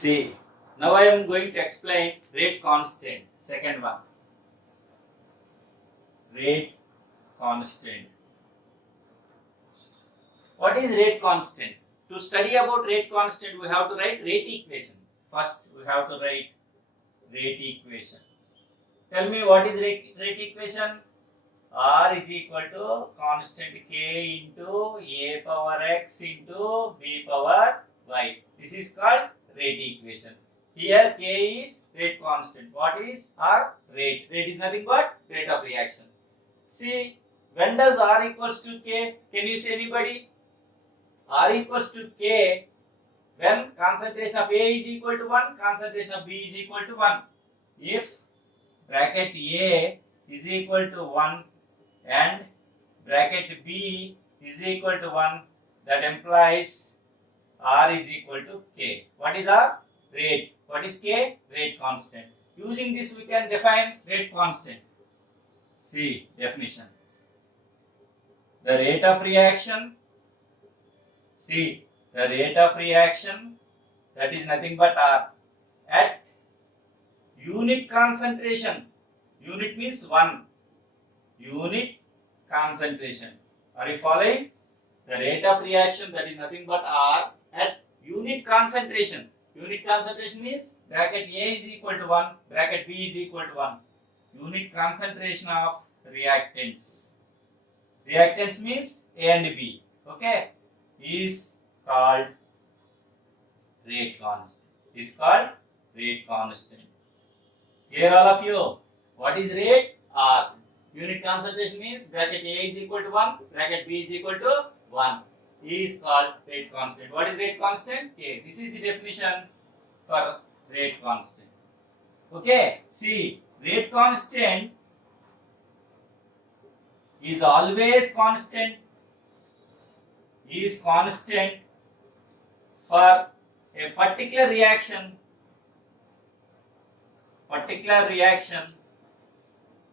See, now I am going to explain rate constant. Second one, rate constant. What is rate constant? To study about rate constant, we have to write rate equation. First, we have to write rate equation. Tell me what is rate equation? R is equal to constant k into a power x into b power y. This is called rate equation. Here k is rate constant. What is R? Rate. Rate is nothing but rate of reaction. See, when does R equals to k? Can you say anybody? R equals to k when concentration of A is equal to 1, concentration of B is equal to 1. If bracket A is equal to 1 and bracket B is equal to 1, that implies R is equal to K. What is R? Rate. What is K? Rate constant. Using this we can define rate constant. See definition. The rate of reaction. See the rate of reaction, that is nothing but R, at unit concentration. Unit means 1. Unit concentration. Are you following? The rate of reaction, that is nothing but R, at unit concentration. Unit concentration means bracket A is equal to 1, bracket B is equal to 1. Unit concentration of reactants. Reactants means A and B. Okay, is called rate constant. Is called rate constant. Here all of you, what is rate? R. Unit concentration means bracket A is equal to 1, bracket B is equal to 1. Is called rate constant. What is rate constant? K. This is the definition for rate constant. Okay, see, rate constant is always constant. Is constant for a particular reaction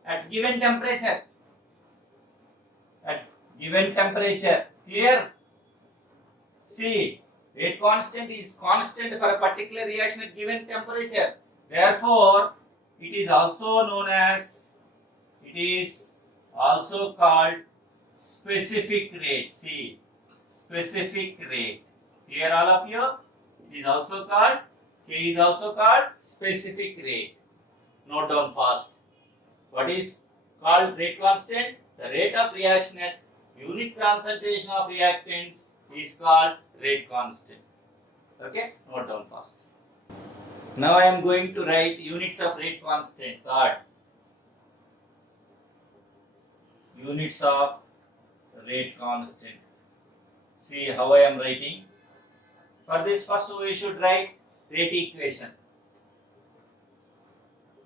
at given temperature. At given temperature. Here, see, rate constant is constant for a particular reaction at given temperature. Therefore, it is also called specific rate. See, specific rate. Here all of you, it is also called, K is also called specific rate. Note down fast. What is called rate constant? The rate of reaction at unit concentration of reactants is called rate constant. Okay, note down fast. Now I am going to write units of rate constant. Third, units of rate constant. See how I am writing. For this, first we should write rate equation.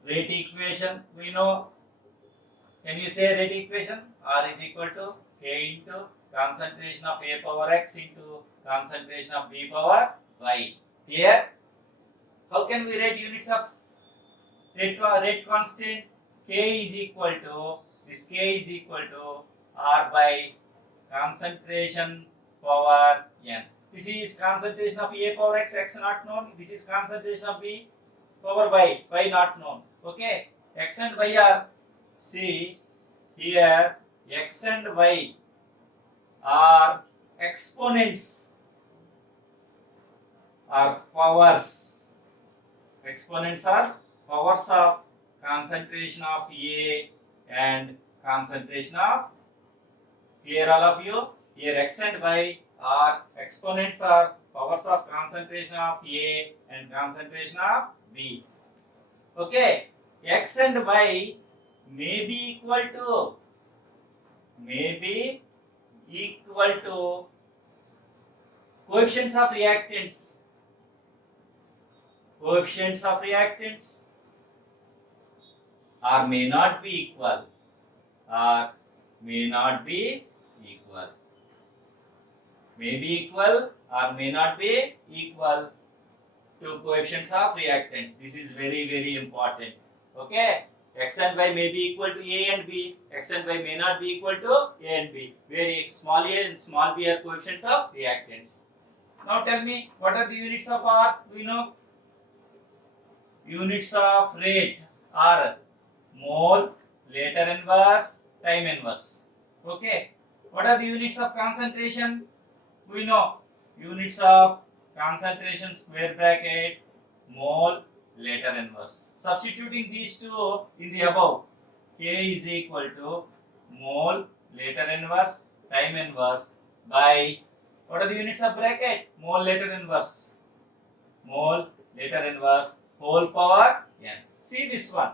Rate equation, we know. Can you say rate equation? R is equal to K into concentration of A power x into concentration of B power y. Here, how can we write units of rate constant? K is equal to, this K is equal to R by concentration power n. This is concentration of A power x, x not known. This is concentration of B power y, y not known. Okay, x and y are, see here, x and y are exponents, are powers. Exponents are powers of concentration of A and concentration of, clear all of you? Here x and y are exponents, are powers of concentration of A and concentration of B. Okay, x and y may be equal to coefficients of reactants. Coefficients of reactants or may not be equal, or may not be equal. May be equal or may not be equal to coefficients of reactants. This is very, very important. Okay, x and y may be equal to A and B. X and y may not be equal to A and B. Very small a and small b are coefficients of reactants. Now tell me, what are the units of R? We know units of rate are mole, later inverse, time inverse. Okay. What are the units of concentration? We know units of concentration square bracket, mole, later inverse. Substituting these two in the above, K is equal to mole, later inverse, time inverse by, what are the units of bracket? Mole, later inverse. Mole, later inverse, whole power n. See this one.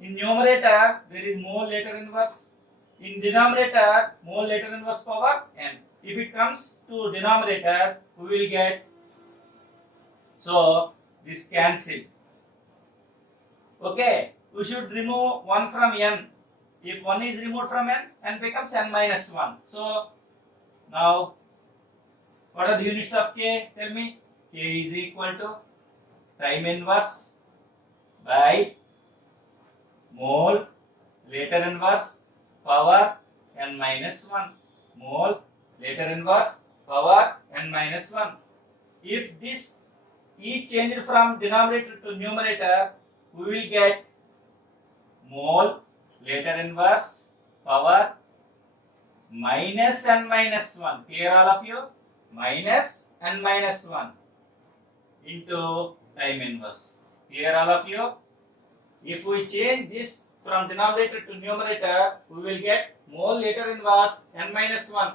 In numerator, there is mole, later inverse. In denominator, mole, later inverse power n. If it comes to denominator, we will get, so this cancel. Okay, we should remove 1 from n. If 1 is removed from n becomes n minus 1. So now, what are the units of k? Tell me. K is equal to time inverse by mole, later inverse, power n minus 1. Mole, later inverse, power n minus 1. If this is changed from denominator to numerator, we will get mole, later inverse, power minus n minus 1. Clear all of you? Minus n minus 1 into time inverse. Clear all of you? If we change this from denominator to numerator, we will get mole, later inverse, n minus 1.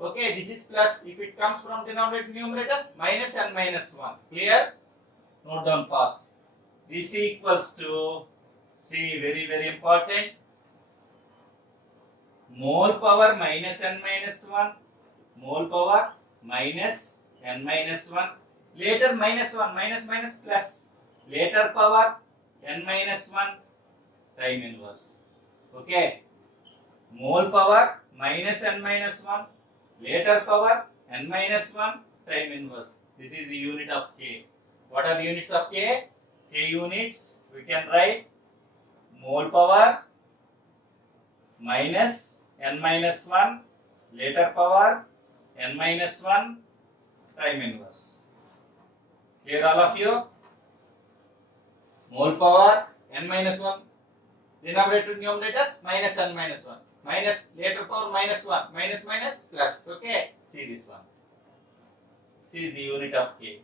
Okay, this is plus. If it comes from denominator to numerator, minus n minus 1. Clear? Note down fast. This equals to, see, very important, mole power minus n minus 1, mole power minus n minus 1, later minus 1, minus plus, later power n minus 1, time inverse. Okay, mole power minus n minus 1, later power n minus 1, time inverse. This is the unit of K. What are the units of K? K units, we can write mole power minus n minus 1, later power n minus 1, time inverse. Clear all of you? Mole power n minus 1, denominator to numerator minus n minus 1, minus later power minus 1, minus plus. Okay, see this one. See the unit of K.